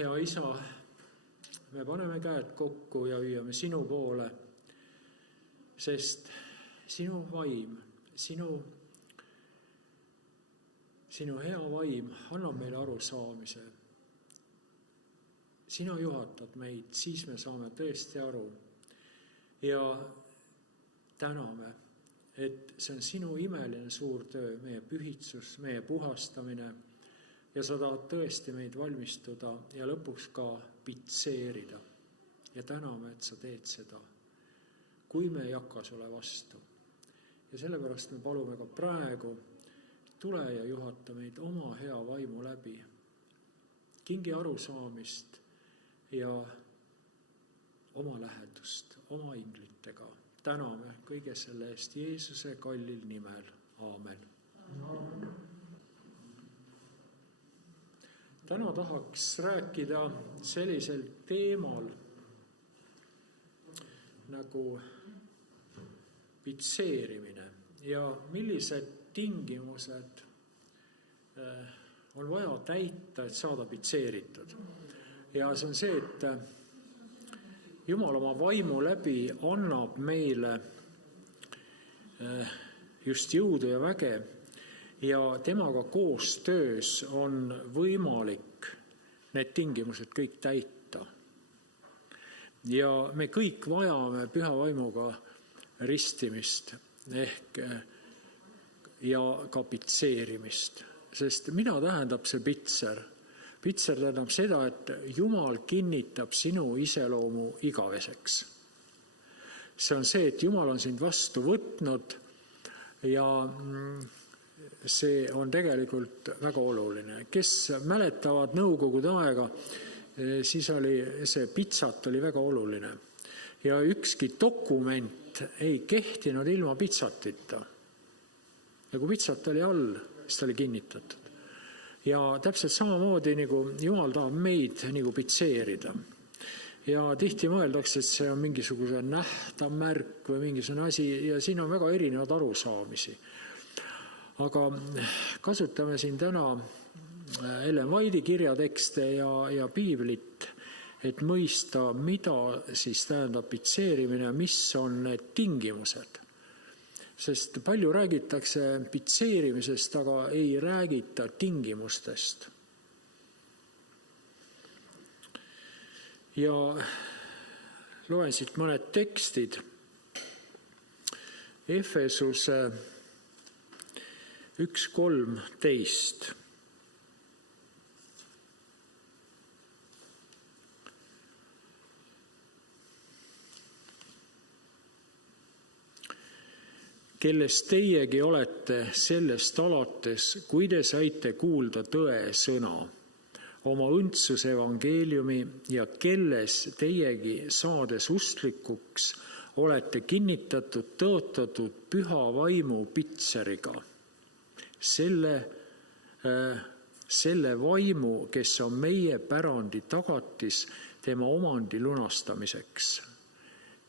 hea Isa, me paneme käed kokku ja hüüame sinu poole, sest sinu vaim, sinu hea vaim annab meile arusaamise. Sina juhatad meid, siis me saame tõesti aru. Ja täname, et see on sinu imeline suur töö, meie pühitsus, meie puhastamine, ja sa tahad tõesti meid valmistuda ja lõpuks ka pitseerida. Ja täname, et sa teed seda, kui me ei hakka sulle vastu. Ja sellepärast me palume ka praegu, tule ja juhata meid oma hea vaimu läbi. Kingi arusaamist ja oma lähedust, oma inglitega. Täname kõige selle eest Jeesuse kallil nimel. Aamen. Täna tahaks rääkida sellisel teemal nagu pitseerimine ja millised tingimused on vaja täita, et saada pitseeritud. Ja see on see, et Jumal oma vaimu läbi annab meile just jõudu ja väge ja temaga koostöös on võimalik need tingimused kõik täita. Ja me kõik vajame püha vaimuga ristimist ehk ja ka pitseerimist. Sest mida tähendab see pitser? Pitser tähendab seda, et Jumal kinnitab sinu iseloomu igaveseks. See on see, et Jumal on sind vastu võtnud ja see on tegelikult väga oluline. Kes mäletavad nõukogude aega, siis oli see pitsat oli väga oluline. Ja ükski dokument ei kehtinud ilma pitsatita. Ja kui pitsat oli all, siis ta oli kinnitatud. Ja täpselt samamoodi nagu Jumal tahab meid nagu pitseerida. Ja tihti mõeldakse, et see on mingisuguse nähtamärk või mingisugune asi ja siin on väga erinevad arusaamisi. Aga kasutame siin täna Ellen White'i kirjatekste ja piiblit, et mõista, mida siis tähendab pitseerimine, mis on need tingimused. Sest palju räägitakse pitseerimisest, aga ei räägita tingimustest. Ja loen siit mõned tekstid. Efesuse 1:13. Kelles teiegi olete sellest alates, kui te saite kuulda tõe sõna, oma õndsuse evangeeliumi ja kelles teiegi saades usklikuks olete kinnitatud, tõotatud püha vaimu pitseriga. Selle vaimu, kes on meie pärandi tagatis tema omandi lunastamiseks,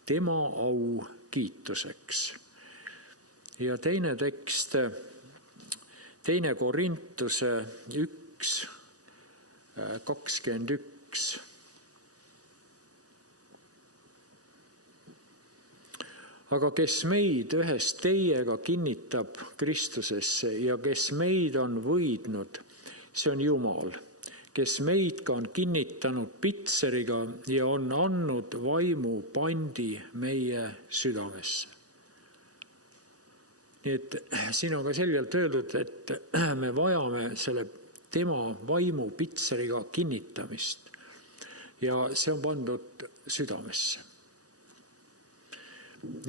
tema au kiituseks. Ja teine tekst, 2 Korintuse 1:21. Aga kes meid ühest teiega kinnitab Kristusesse ja kes meid on võidnud, see on Jumal, kes meid ka on kinnitanud pitseriga ja on andnud vaimu pandi meie südamesse. Nii et siin on ka selgelt öeldud, et me vajame selle tema vaimu pitseriga kinnitamist ja see on pandud südamesse.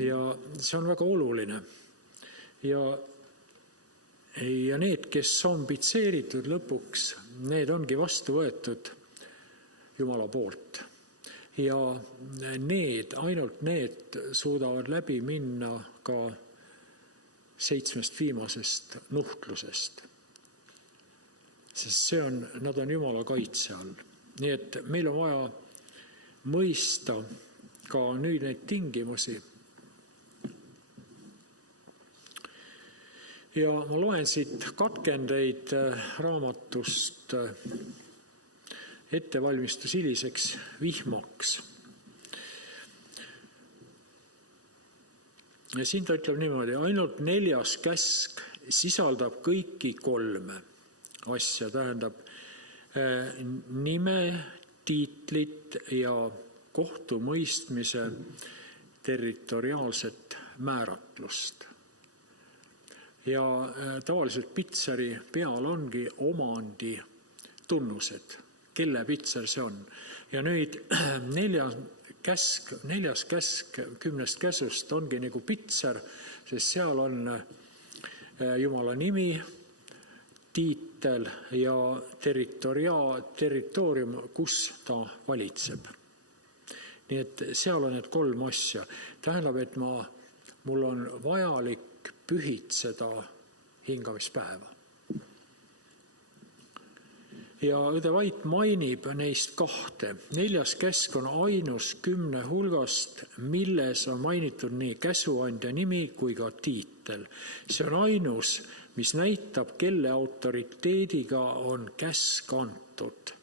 Ja see on väga oluline. Ja need, kes on pitseeritud lõpuks, need ongi vastu võetud Jumala poolt. Ja ainult need suudavad läbi minna ka 7 viimasest nuhtlusest. Sest nad on Jumala kaitse all. Nii et meil on vaja mõista ka nüüd neid tingimusi. Ja ma loen siit katkendeid raamatust ettevalmistus hiliseks vihmaks. Ja siin ta ütleb niimoodi, ainult 4. käsk sisaldab kõiki 3 asja, tähendab nime, tiitlit ja kohtumõistmise territoriaalset määratlust. Ja tavaliselt pitseri peal ongi omandi tunnused, kelle pitser see on. Ja nüüd 4. käsk 10 käsust ongi nagu pitser, sest seal on Jumala nimi, tiitel ja territoorium, kus ta valitseb. Nii et seal on need 3 asja. Tähendab, et mul on vajalik pühitseda hingamispäeva. Ja õde Vait mainib neist 2. 4. käsk on ainus 10 hulgast, milles on mainitud nii käsuandja nimi kui ka tiitel. See on ainus, mis näitab, kelle autoriteediga on käsk antud.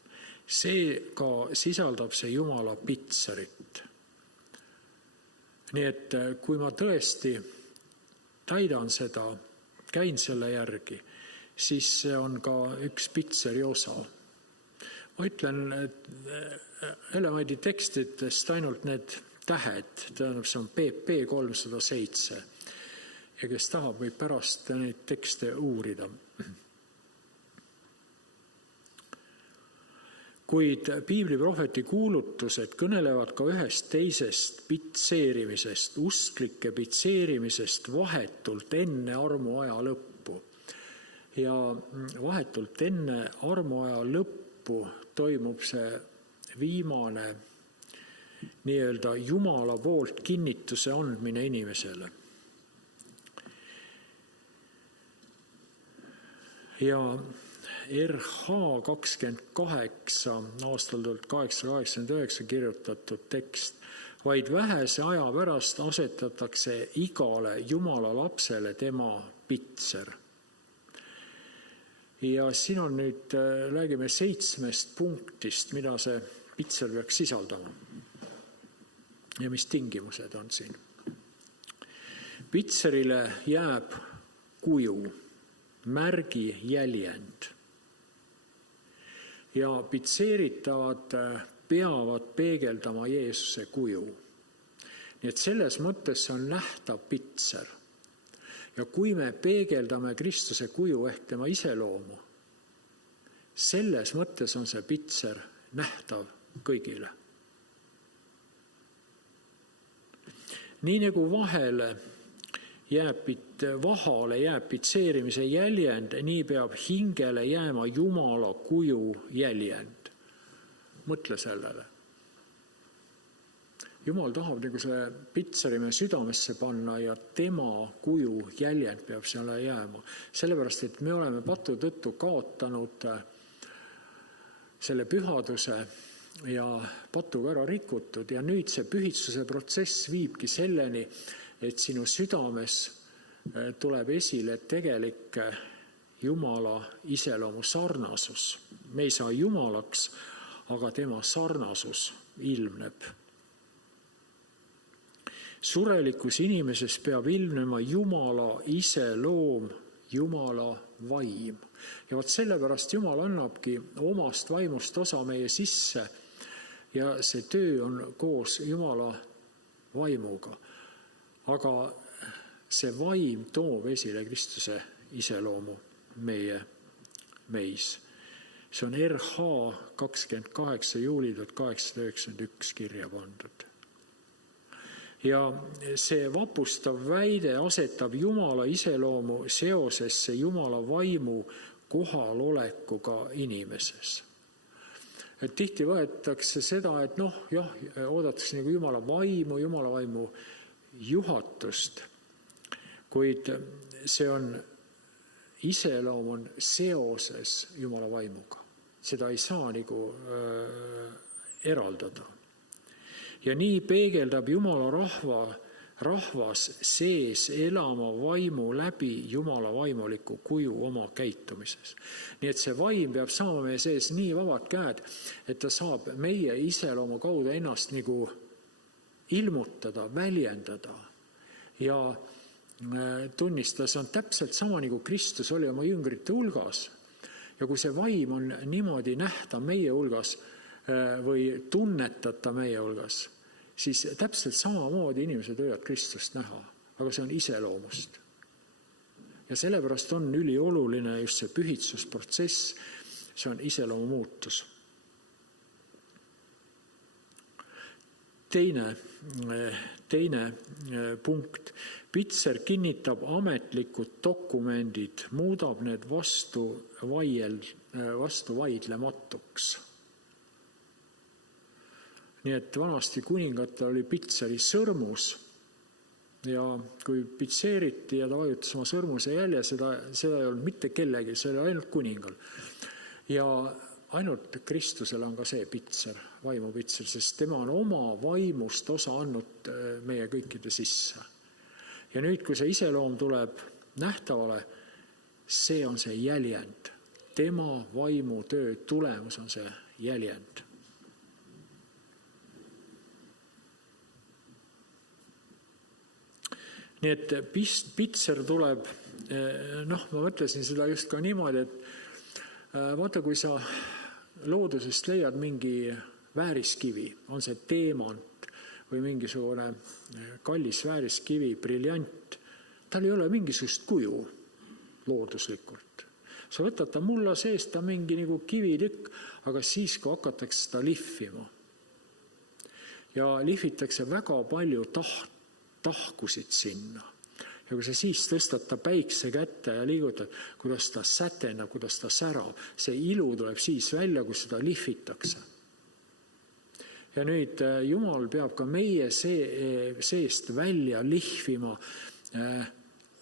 See ka sisaldab see Jumala pitserit. Nii et kui ma tõesti täidan seda, käin selle järgi, siis see on ka üks pitseri osa. Ma ütlen, et Elemaidi tekstidest ainult need tähed, tähendab see on PP 307 ja kes tahab, võib pärast neid tekste uurida. Kuid piibliprohveti kuulutused kõnelevad ka ühest teisest pitseerimisest, usklike pitseerimisest vahetult enne armuaja lõppu. Ja vahetult enne armuaja lõppu toimub see viimane nii-öelda Jumala poolt kinnituse andmine inimesele. Ja RH 28 aastal 1889 kirjutatud tekst, vaid vähese aja pärast asetatakse igale Jumala lapsele tema pitser. Ja siin on nüüd, räägime 7 punktist, mida see pitser peaks sisaldama ja mis tingimused on siin. Pitserile jääb kuju, märgi jäljend. Ja pitseeritavad peavad peegeldama Jeesuse kuju. Nii et selles mõttes on nähtav pitser. Ja kui me peegeldame Kristuse kuju ehk tema iseloomu, selles mõttes on see pitser nähtav kõigile. Nii nagu vahale jääb pitseerimise jäljend, nii peab hingele jääma Jumala kuju jäljend. Mõtle sellele. Jumal tahab nagu see pitseri me südamesse panna ja tema kuju jäljend peab selle jääma. Sellepärast, et me oleme patu tõttu kaotanud selle pühaduse ja patuga ära rikutud ja nüüd see pühitsuse protsess viibki selleni, et sinu südames tuleb esile tegelik Jumala iseloomu sarnasus. Me ei saa Jumalaks, aga tema sarnasus ilmneb. Surelikus inimeses peab ilmnema Jumala iseloom, Jumala vaim. Ja vot sellepärast Jumal annabki omast vaimust osa meie sisse ja see töö on koos Jumala vaimuga. Aga see vaim toob esile Kristuse iseloomu meis. See on RH 28 juuli 1891 kirja pandud. Ja see vapustav väide asetab Jumala iseloomu seosesse Jumala vaimu kohalolekuga inimeses. Et tihti võetakse seda, et oodatakse nagu Jumala vaimu juhatust, kuid see on iseloom on seoses Jumala vaimuga. Seda ei saa nagu eraldada. Ja nii peegeldab Jumala rahvas sees elama vaimu läbi Jumala vaimuliku kuju oma käitumises. Nii et see vaim peab saama meie sees nii vabad käed, et ta saab meie iseloomu kaudu ennast nagu ilmutada, väljendada ja tunnistada. See on täpselt sama, nagu Kristus oli oma jüngrite hulgas. Ja kui see vaim on niimoodi nähta meie hulgas või tunnetata meie hulgas, siis täpselt samamoodi inimesed võivad Kristust näha, aga see on iseloomust. Ja sellepärast on ülioluline just see pühitsusprotsess, see on iseloomu muutus. Teine punkt. Pitser kinnitab ametlikud dokumendid, muudab need vastu vaidlematuks. Nii et vanasti kuningatel oli Pitseri sõrmus ja kui pitseeriti ja ta vajutas oma sõrmuse jälje, seda ei olnud mitte kellegi, see oli ainult kuningal. Ja ainult Kristusel on ka see pitser, vaimupitser, sest tema on oma vaimust osa andnud meie kõikide sisse. Ja nüüd, kui see iseloom tuleb nähtavale, see on see jäljend. Tema vaimutöö tulemus on see jäljend. Nii et pitser tuleb, ma mõtlesin seda just ka niimoodi, et vaata, kui sa loodusest leiad mingi vääriskivi, on see teemant või mingisugune kallis vääriskivi, briljant, tal ei ole mingisugust kuju looduslikult. Sa võtad ta mulla sees, ta mingi nagu kivitükk, aga siis, kui hakatakse seda lihvima ja lihvitakse väga palju tahkusid sinna. Ja kui sa siis tõstad ta päikse kätte ja liigutad, kuidas ta sätenab, kuidas ta särab, see ilu tuleb siis välja, kui seda lihvitakse. Ja nüüd Jumal peab ka meie seest välja lihvima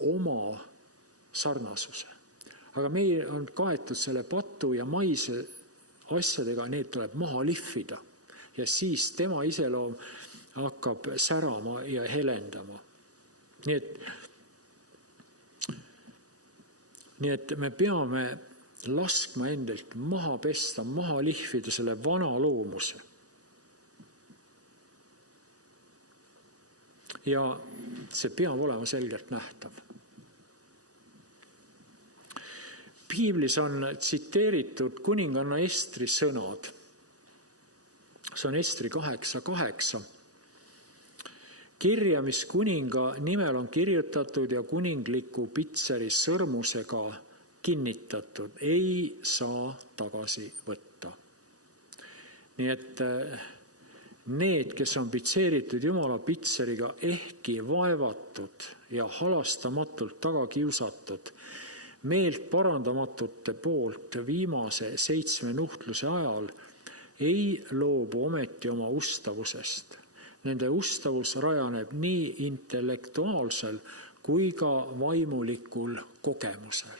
oma sarnasuse. Aga meie on kaetud selle patu ja maise asjadega, need tuleb maha lihvida. Ja siis tema iseloom hakkab särama ja helendama. Nii et me peame laskma endalt maha pesta, maha lihvida selle vana loomuse. Ja see peab olema selgelt nähtav. Piiblis on tsiteeritud kuninganna Estri sõnad. See on Estri 8:8. Kirja, mis kuninga nimel on kirjutatud ja kuningliku Pitseri sõrmusega kinnitatud, ei saa tagasi võtta. Nii et need, kes on pitseeritud Jumala Pitseriga, ehkki vaevatud ja halastamatult taga kiusatud, meelt parandamatute poolt viimase 7 nuhtluse ajal, ei loobu ometi oma ustavusest. Nende ustavus rajaneb nii intellektuaalsel kui ka vaimulikul kogemusel.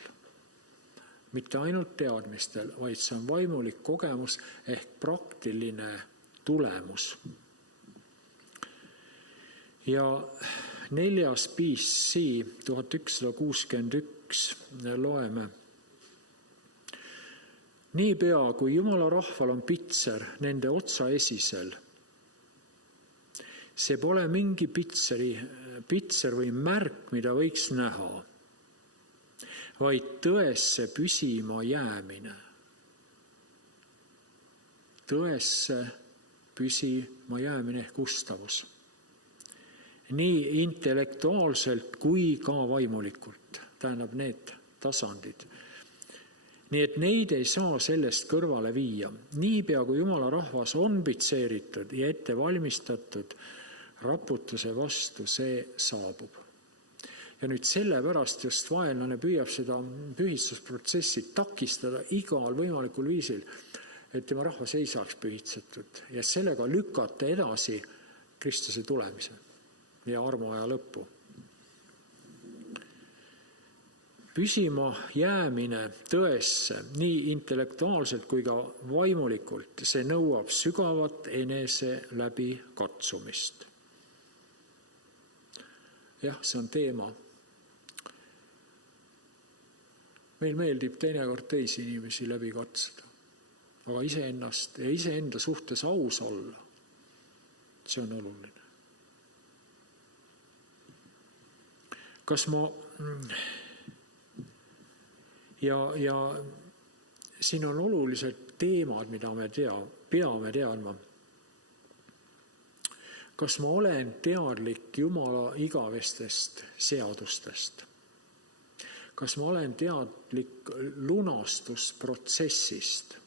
Mitte ainult teadmistel, vaid see on vaimulik kogemus ehk praktiline tulemus. Ja 4. BC 1161 loeme. Niipea, kui Jumala rahval on pitser nende otsaesisel, see pole mingi pitser või märk, mida võiks näha, vaid tõesse püsima jäämine. Tõesse püsima jäämine ehk ustavus. Nii intellektuaalselt kui ka vaimulikult, tähendab need tasandid. Nii et neid ei saa sellest kõrvale viia. Niipea, kui Jumala rahvas on pitseeritud ja ette valmistatud, raputuse vastu see saabub. Ja nüüd sellepärast just vaenlane püüab seda pühistusprotsessi takistada igal võimalikul viisil, et tema rahvas ei saaks pühitsetud ja sellega lükata edasi Kristuse tulemise ja armuaja lõppu. Püsima jäämine tõesse nii intellektuaalselt kui ka vaimulikult, see nõuab sügavat enese läbi katsumist. jah, see on teema. Meil meeldib teinekord teisi inimesi läbi katsuda, aga iseennast ja iseenda suhtes aus olla, see on oluline. Kas ma ja siin on olulised teemad, mida me peame teadma. Kas ma olen teadlik Jumala igavestest seadustest? Kas ma olen teadlik lunastusprotsessist?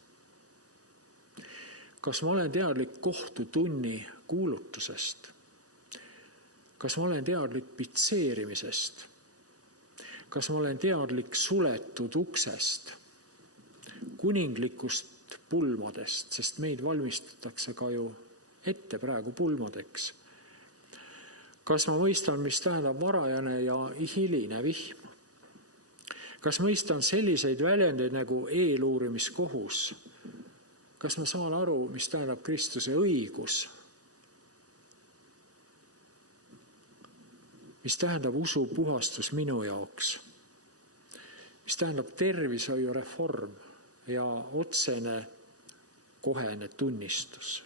Kas ma olen teadlik kohtutunni kuulutusest? Kas ma olen teadlik pitseerimisest? Kas ma olen teadlik suletud uksest, kuninglikust pulmadest, sest meid valmistatakse ka ju ette praegu pulmadeks? Kas ma mõistan, mis tähendab varajane ja hiline vihm? Kas mõistan selliseid väljendeid nagu eeluurimiskohus? Kas ma saan aru, mis tähendab Kristuse õigus? Mis tähendab usupuhastus minu jaoks? Mis tähendab tervishoiureform ja otsene kohene tunnistus?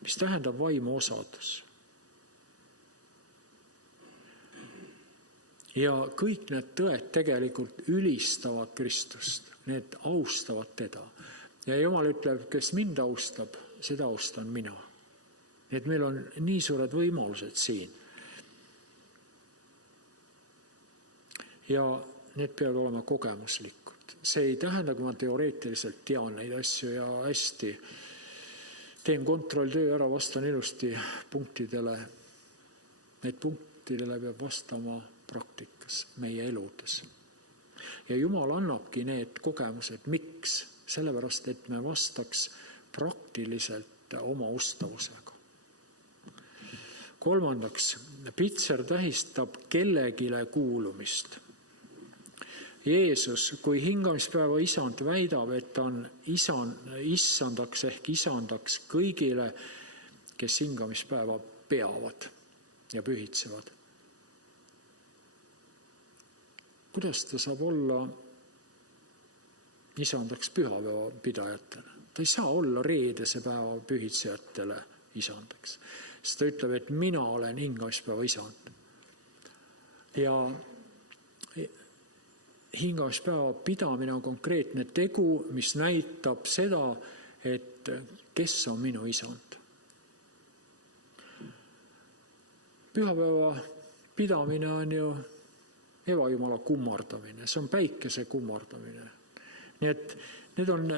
Mis tähendab vaimuosadus? Ja kõik need tõed tegelikult ülistavad Kristust, need austavad teda. Ja Jumal ütleb, kes mind austab, seda austan mina. Nii et meil on nii suured võimalused siin. Ja need peavad olema kogemuslikud. See ei tähenda, kui ma teoreetiliselt tean neid asju ja hästi teen kontrolltöö ära, vastan ilusti punktidele. Need punktidele peab vastama praktikas, meie eludes. Ja Jumal annabki need kogemused. Miks? Sellepärast, et me vastaks praktiliselt oma ustavusega. Kolmandaks, pitser tähistab kellegile kuulumist. Jeesus, kui hingamispäeva isand väidab, et ta on issandaks ehk isandaks kõigile, kes hingamispäeva peavad ja pühitsevad. Kuidas ta saab olla isandaks pühapäeva pidajatele? Ta ei saa olla reedese päeva pühitsejatele isandaks. Sest ta ütleb, et mina olen hingamispäeva isand. Ja hingamispäeva pidamine on konkreetne tegu, mis näitab seda, et kes on minu isand. Pühapäeva pidamine on ju evajumala kummardamine, see on päikese kummardamine. Nii et need on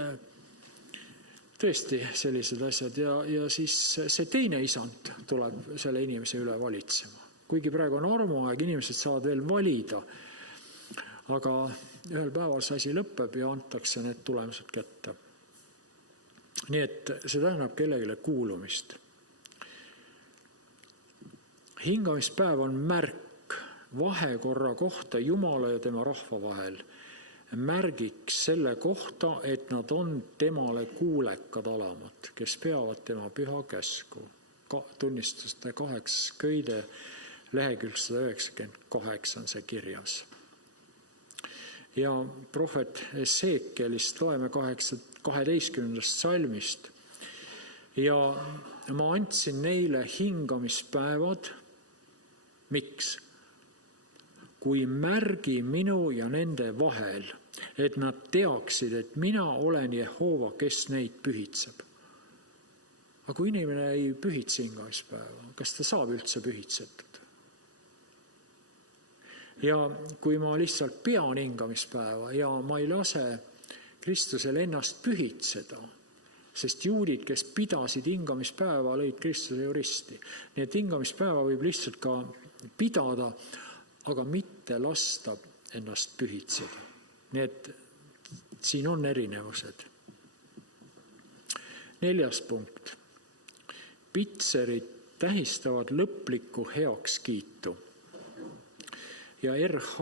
tõesti sellised asjad ja siis see teine isand tuleb selle inimese üle valitsema. Kuigi praegu on armuaeg, inimesed saavad veel valida, aga ühel päeval see asi lõpeb ja antakse need tulemused kätte. Nii et see tähendab kellegile kuulumist. Hingamispäev on märk vahekorra kohta Jumala ja tema rahva vahel. Märgiks selle kohta, et nad on temale kuulekad alamad, kes peavad tema püha käsku. Tunnistuste 8. köide, lehekülg 198 on see kirjas. Ja prohvet Esekielist loeme 12. salmist. Ja ma andsin neile hingamispäevad. Miks? Kui märgi minu ja nende vahel, et nad teaksid, et mina olen Jehova, kes neid pühitseb. Aga kui inimene ei pühitse hingamispäeva, kas ta saab üldse pühitsetud? Ja kui ma lihtsalt pean hingamispäeva ja ma ei lase Kristusel ennast pühitseda, sest juudid, kes pidasid hingamispäeva, lõid Kristuse juristi. Nii et hingamispäeva võib lihtsalt ka pidada, aga mitte lasta ennast pühitseda. Nii et siin on erinevused. 4. punkt. Pitserid tähistavad lõplikku heakskiitu. Ja RH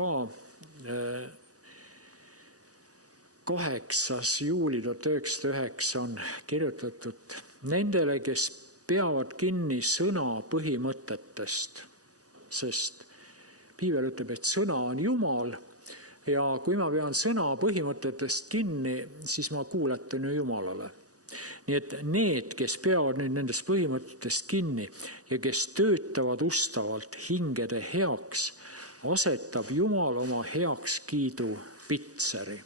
8. juuli 1909 on kirjutatud nendele, kes peavad kinni sõna põhimõtetest, sest Piibel ütleb, et sõna on Jumal ja kui ma pean sõna põhimõtetest kinni, siis ma kuuletun ju Jumalale. Nii et need, kes peavad nüüd nendest põhimõtetest kinni ja kes töötavad ustavalt hingede heaks, asetab Jumal oma heakskiidu pitseri.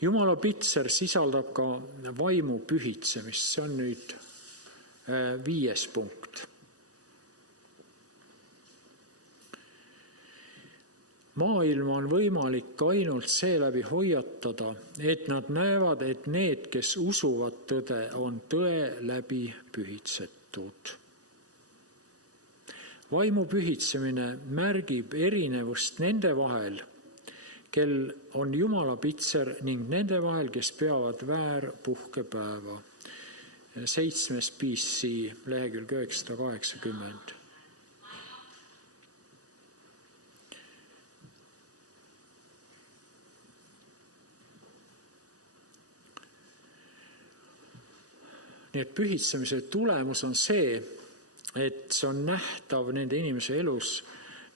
Jumala pitser sisaldab ka vaimu pühitsemist, see on nüüd 5. punkt. Maailma on võimalik ainult seeläbi hoiatada, et nad näevad, et need, kes usuvad tõde, on tõe läbi pühitsetud. Vaimu pühitsemine märgib erinevust nende vahel, kel on Jumala pitser ning nende vahel, kes peavad väärpuhkepäeva. 7. BC, lehekülg 980. Nii et pühitsemise tulemus on see, et see on nähtav nende inimese elus,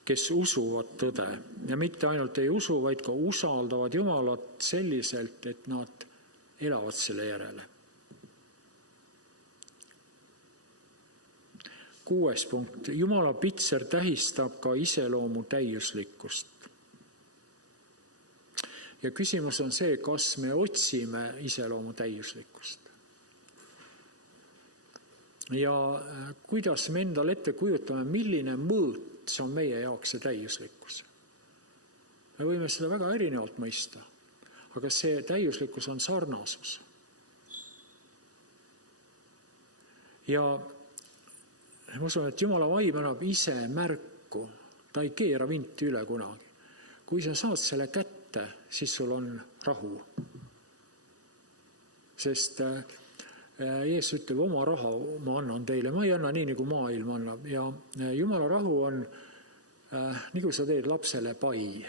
kes usuvad tõde. Ja mitte ainult ei usu, vaid ka usaldavad Jumalat selliselt, et nad elavad selle järele. 6. punkt. Jumala pitser tähistab ka iseloomu täiuslikkust. Ja küsimus on see, kas me otsime iseloomu täiuslikkust. Ja kuidas me endale ette kujutame, milline mõõt see on meie jaoks see täiuslikkus. Me võime seda väga erinevalt mõista, aga see täiuslikkus on sarnasus. Ja ma usun, et Jumala vaim annab ise märku, ta ei keera vinti üle kunagi. Kui sa saad selle kätte, siis sul on rahu. Sest Jeesus ütleb, oma raha ma annan teile, ma ei anna nii, nagu maailm annab. Ja Jumala rahu on, nagu sa teed lapsele pai.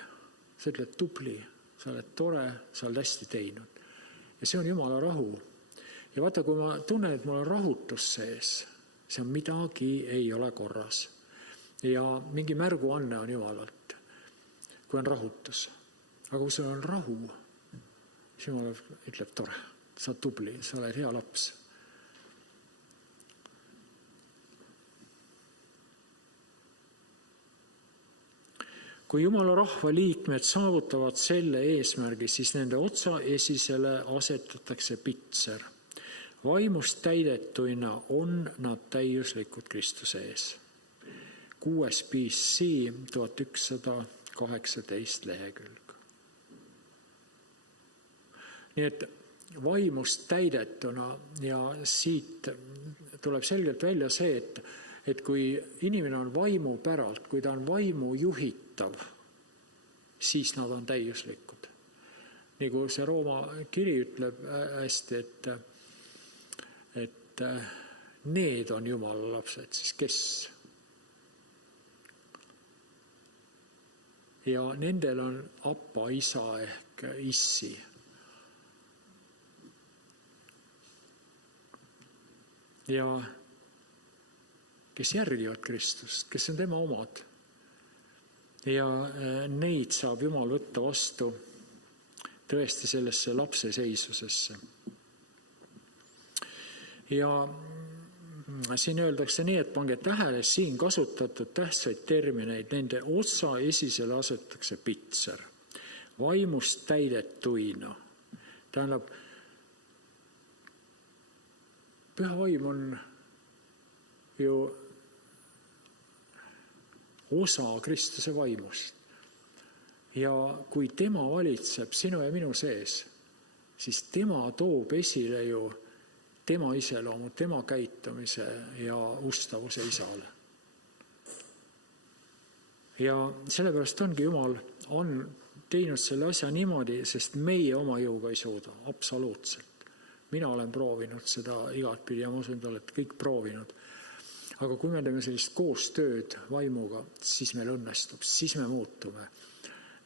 Sa ütled tubli, sa oled tore, sa oled hästi teinud. Ja see on Jumala rahu. Ja vaata, kui ma tunnen, et mul on rahutus sees, see on midagi ei ole korras. Ja mingi märguanne on Jumalalt, kui on rahutus. Aga kui sul on rahu, siis Jumal ütleb tore. Sa oled tubli, sa oled hea laps. Kui Jumala rahva liikmed saavutavad selle eesmärgi, siis nende otsa esisele asetatakse pitser. Vaimust täidetuina on nad täiuslikud Kristuse ees. 6. BC 1118 lehekülg. Nii et vaimust täidetuna ja siit tuleb selgelt välja see, et kui inimene on vaimu päralt, kui ta on vaimu juhitav, siis nad on täiuslikud. Nagu see Rooma kiri ütleb hästi, et need on Jumala lapsed, siis kes? Ja nendel on appa, isa ehk issi. Ja kes järgivad Kristust, kes on tema omad. Ja neid saab Jumal võtta vastu tõesti sellesse lapse seisusesse. Ja siin öeldakse nii, et pange tähele siin kasutatud tähtsaid termineid, nende otsa esisele asetatakse pitser. Vaimust täidetuina. Tähendab, püha vaim on ju osa Kristuse vaimust. Ja kui tema valitseb sinu ja minu sees, siis tema toob esile ju tema iseloomu, tema käitumise ja ustavuse isale. Ja sellepärast ongi Jumal on teinud selle asja niimoodi, sest meie oma jõuga ei suuda, absoluutselt. Mina olen proovinud seda igatpidi ja ma usun, et olete kõik proovinud. Aga kui me teeme sellist koostööd vaimuga, siis meil õnnestub, siis me muutume.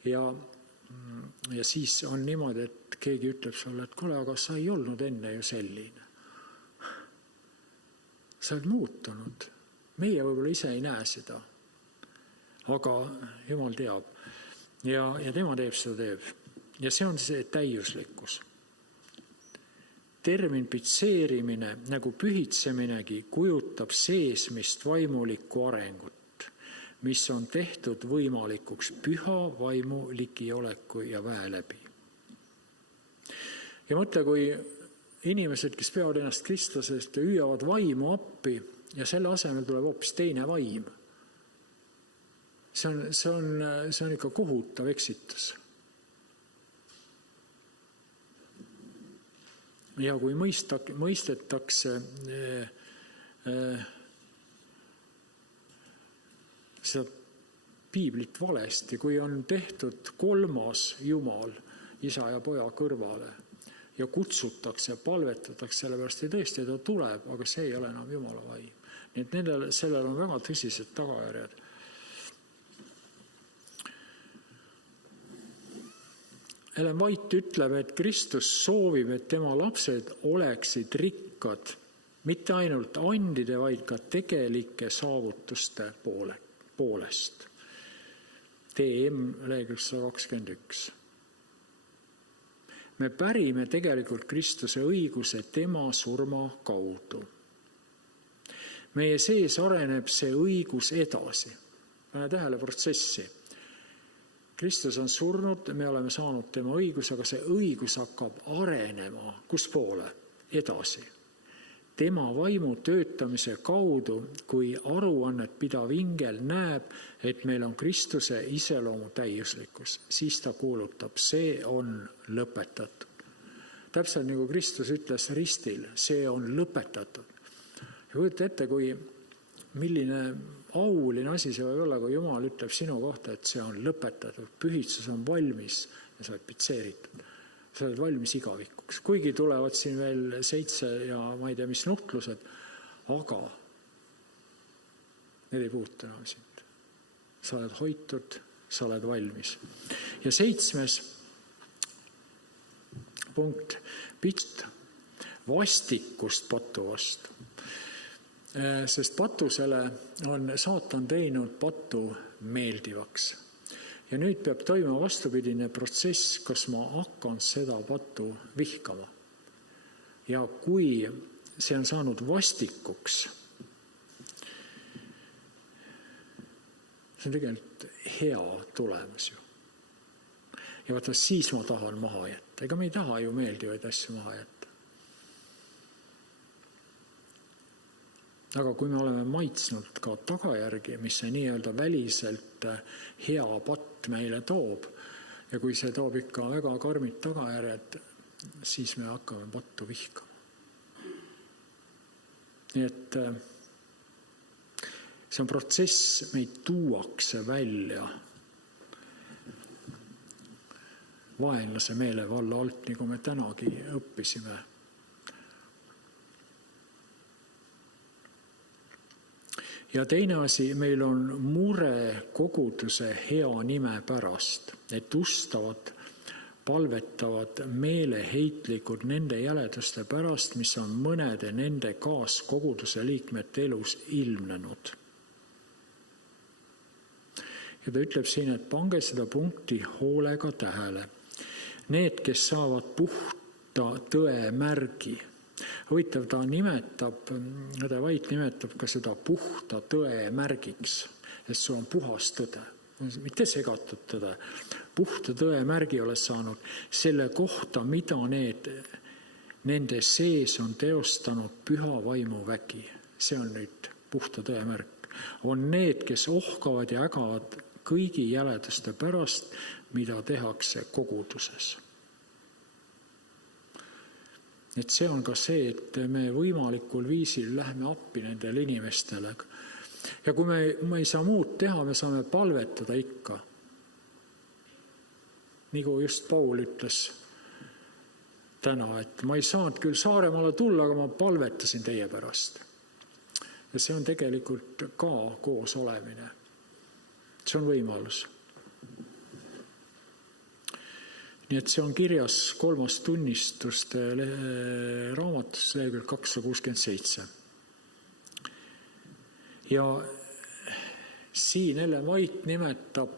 Ja siis on niimoodi, et keegi ütleb sulle, et kuule, aga sa ei olnud enne ju selline. Sa oled muutunud. Meie võib-olla ise ei näe seda, aga Jumal teab. Ja tema teeb. Ja see on see täiuslikkus. Termin pitseerimine nagu pühitseminegi kujutab seesmist vaimulikku arengut, mis on tehtud võimalikuks püha vaimu ligioleku ja väe läbi. Ja mõtle, kui inimesed, kes peavad ennast kristlasest, hüüavad vaimu appi ja selle asemel tuleb hoopis teine vaim. See on ikka kohutav eksitus. Ja kui mõistetakse seda piiblit valesti, kui on tehtud kolmas Jumal isa ja poja kõrvale ja kutsutakse, palvetatakse, sellepärast ja tõesti ta tuleb, aga see ei ole enam Jumala vaim. Nii et sellel on väga tõsised tagajärjed. Ellen White ütleb, et Kristus soovib, et tema lapsed oleksid rikkad, mitte ainult andide, vaid ka tegelike saavutuste poolest. TM lehekülg 121. Me pärime tegelikult Kristuse õiguse tema surma kaudu. Meie sees areneb see õigus edasi. Pane tähele protsessi. Kristus on surnud, me oleme saanud tema õigus, aga see õigus hakkab arenema. Kus poole? Edasi. Tema vaimu töötamise kaudu, kui aruannet pidav ingel näeb, et meil on Kristuse iseloomu täiuslikkus, siis ta kuulutab, see on lõpetatud. Täpselt nagu Kristus ütles ristil, see on lõpetatud. Ja kujuta ette, kui milline auline asi see võib olla, kui Jumal ütleb sinu kohta, et see on lõpetatud, pühitsus on valmis ja sa oled pitseeritud. Sa oled valmis igavikuks. Kuigi tulevad siin veel 7 ja ma ei tea, mis nuhtlused, aga need ei puutu enam sind. Sa oled hoitud, sa oled valmis. Ja 7. punkt, pitsta vastikust patu vastu. Sest patusele on saatan teinud patu meeldivaks. Ja nüüd peab toimuma vastupidine protsess, kas ma hakkan seda patu vihkama. Ja kui see on saanud vastikuks, see on tegelikult hea tulemus ju. Ja vaata, siis ma tahan maha jätta. Ega me ei taha ju meeldivaid asju maha jätta. Aga kui me oleme maitsnud ka tagajärgi, mis see nii-öelda väliselt hea patt meile toob, ja kui see toob ikka väga karmid tagajärjed, siis me hakkame pattu vihkama. Nii et see on protsess, meid tuuakse välja vaenlase meelevalla alt, nagu me tänagi õppisime. Ja teine asi, meil on mure koguduse hea nime pärast, et ustavad, palvetavad meeleheitlikud nende jäleduste pärast, mis on mõnede nende kaaskoguduse liikmete elus ilmnenud. Ja ta ütleb siin, et pange seda punkti hoolega tähele. Need, kes saavad puhta tõe märgi, huvitav, ta Vait nimetab ka seda puhta tõe märgiks, et sul on puhas tõde, mitte segatud tõde. Puhta tõe märgi oled saanud selle kohta, mida nende sees on teostanud püha vaimu vägi. See on nüüd puhta tõe märk. On need, kes ohkavad ja ägavad kõigi jäleduste pärast, mida tehakse koguduses. Et see on ka see, et me võimalikul viisil lähme appi nendele inimestele. Ja kui me ei saa muud teha, me saame palvetada ikka. Nagu just Paul ütles täna, et ma ei saanud küll Saaremaale tulla, aga ma palvetasin teie pärast. Ja see on tegelikult ka koos olemine. See on võimalus. Nii et see on kirjas 3. tunnistuste raamatus lehekülg 267. Ja siin Ellen White nimetab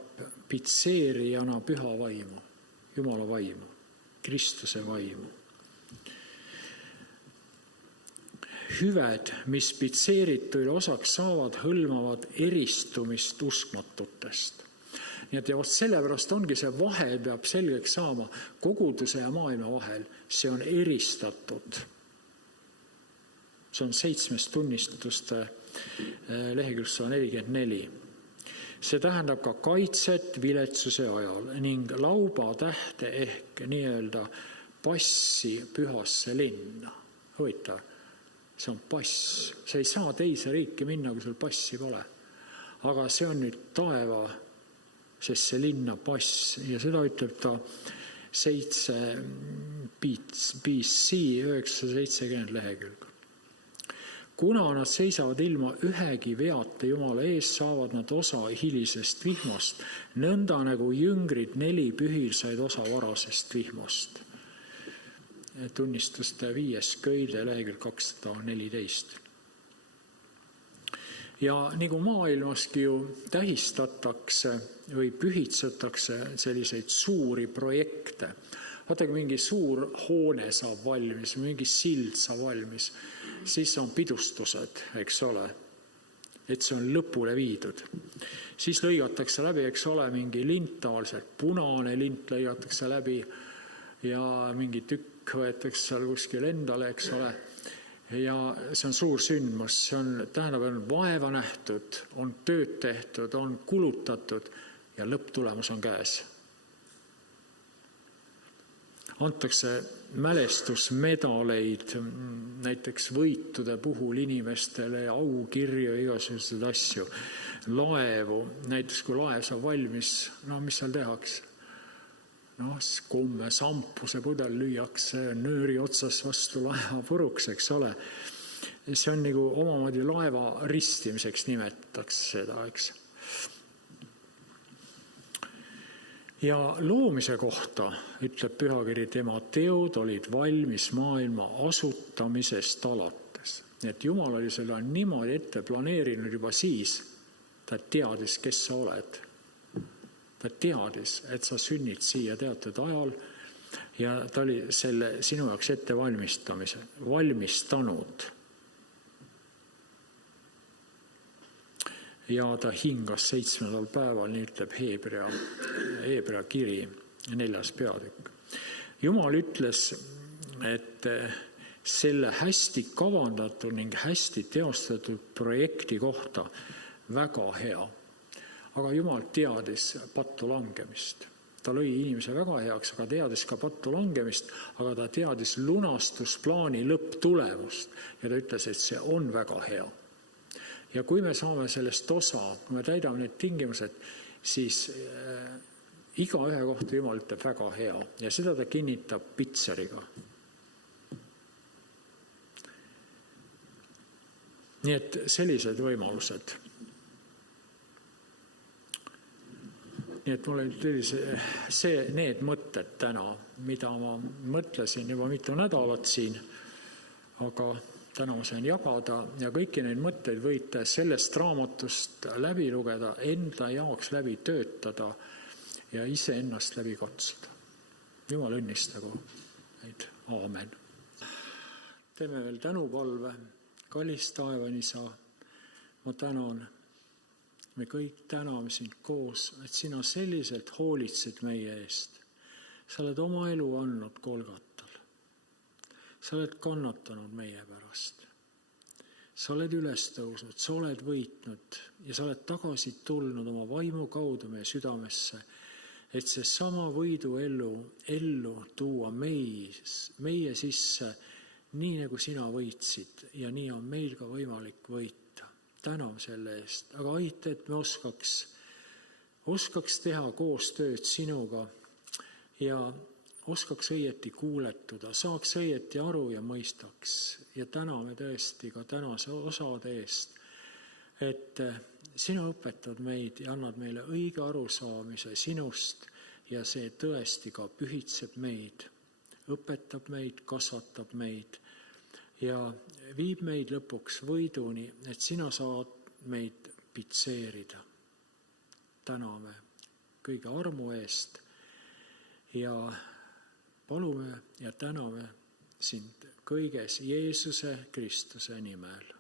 pitseerijana püha vaimu, Jumala vaimu, Kristuse vaimu. Hüved, mis pitseerituil osaks saavad, hõlmavad eristumist uskmatutest. Nii et ja sellepärast ongi see vahe peab selgeks saama koguduse ja maailma vahel. See on eristatud. See on 7. tunnistuste lehekülg 144. See tähendab ka kaitset viletsuse ajal ning lauba tähte ehk nii-öelda passi pühasse linna. Huvitav, see on pass. See ei saa teise riiki minna, kui sul passi pole. Aga see on nüüd taeva, sest see linna pass ja seda ütleb ta 7 BC 970 lehekülg. Kuna nad seisavad ilma ühegi veata Jumala ees, saavad nad osa hilisest vihmast, nõnda nagu jüngrid 4 pühil said osa varasest vihmast. Tunnistuste 5. köide lehekülg 214. Ja nagu maailmaski ju tähistatakse või pühitsetakse selliseid suuri projekte. Vaata, kui mingi suur hoone saab valmis, mingi sild saab valmis, siis on pidustused, eks ole, et see on lõpule viidud. Siis lõigatakse läbi, eks ole, mingi lint, tavaliselt punane lint lõigatakse läbi ja mingi tükk võetakse seal kuskil endale, eks ole. Ja see on suur sündmus, see on, tähendab, on vaeva nähtud, on tööd tehtud, on kulutatud ja lõpptulemus on käes. Antakse mälestusmedaleid näiteks võitude puhul inimestele ja aukirju ja igasuguseid asju. Laevu, näiteks kui laev saab valmis, mis seal tehakse? Komme sampuse pudel lüüakse nööri otsas vastu laeva puruks, eks ole. See on nagu omamoodi laeva ristimiseks nimetatakse seda, eks. Ja loomise kohta ütleb pühakiri, tema teod olid valmis maailma asutamisest alates. Et Jumal oli selle niimoodi ette planeerinud juba siis, ta teadis, kes sa oled. Ta teadis, et sa sünnid siia teatud ajal ja ta oli selle sinu jaoks ette valmistanud. Ja ta hingas 7. päeval, nii ütleb Heebrea kiri 4. peatükk. Jumal ütles, et selle hästi kavandatud ning hästi teostatud projekti kohta väga hea. Aga Jumal teadis pattu langemist. Ta lõi inimese väga heaks, aga teadis ka pattu langemist, aga ta teadis lunastusplaani lõpptulemust ja ta ütles, et see on väga hea. Ja kui me saame sellest osa, kui me täidame need tingimused, siis iga ühe kohta Jumal ütleb väga hea ja seda ta kinnitab pitseriga. Nii et sellised võimalused. Nii et mul oli need mõtted täna, mida ma mõtlesin juba mitu nädalat siin, aga täna ma sain jagada ja kõiki neid mõtteid võite sellest raamatust läbi lugeda, enda jaoks läbi töötada ja ise ennast läbi katsuda. Jumal õnnistagu neid. Aamen. Teeme veel tänupalve. Kallis taevane Isa, ma tänan. Me kõik täname sind koos, et sina selliselt hoolitsid meie eest. Sa oled oma elu andnud Golgatal. Sa oled kannatanud meie pärast. Sa oled üles tõusnud, sa oled võitnud ja sa oled tagasi tulnud oma vaimu kaudu meie südamesse, et see sama võidu ellu tuua meie sisse, nii nagu sina võitsid ja nii on meil ka võimalik võita. Tänam selle eest, aga aita, et me oskaks teha koostööd sinuga ja oskaks õieti kuuletuda, saaks õieti aru ja mõistaks. Ja täname tõesti ka tänase osade eest, et sina õpetad meid ja annad meile õige arusaamise sinust ja see tõesti ka pühitseb meid, õpetab meid, kasvatab meid ja viib meid lõpuks võiduni, et sina saad meid pitseerida. Täname kõige armu eest ja palume ja täname sind kõiges Jeesuse Kristuse nimel.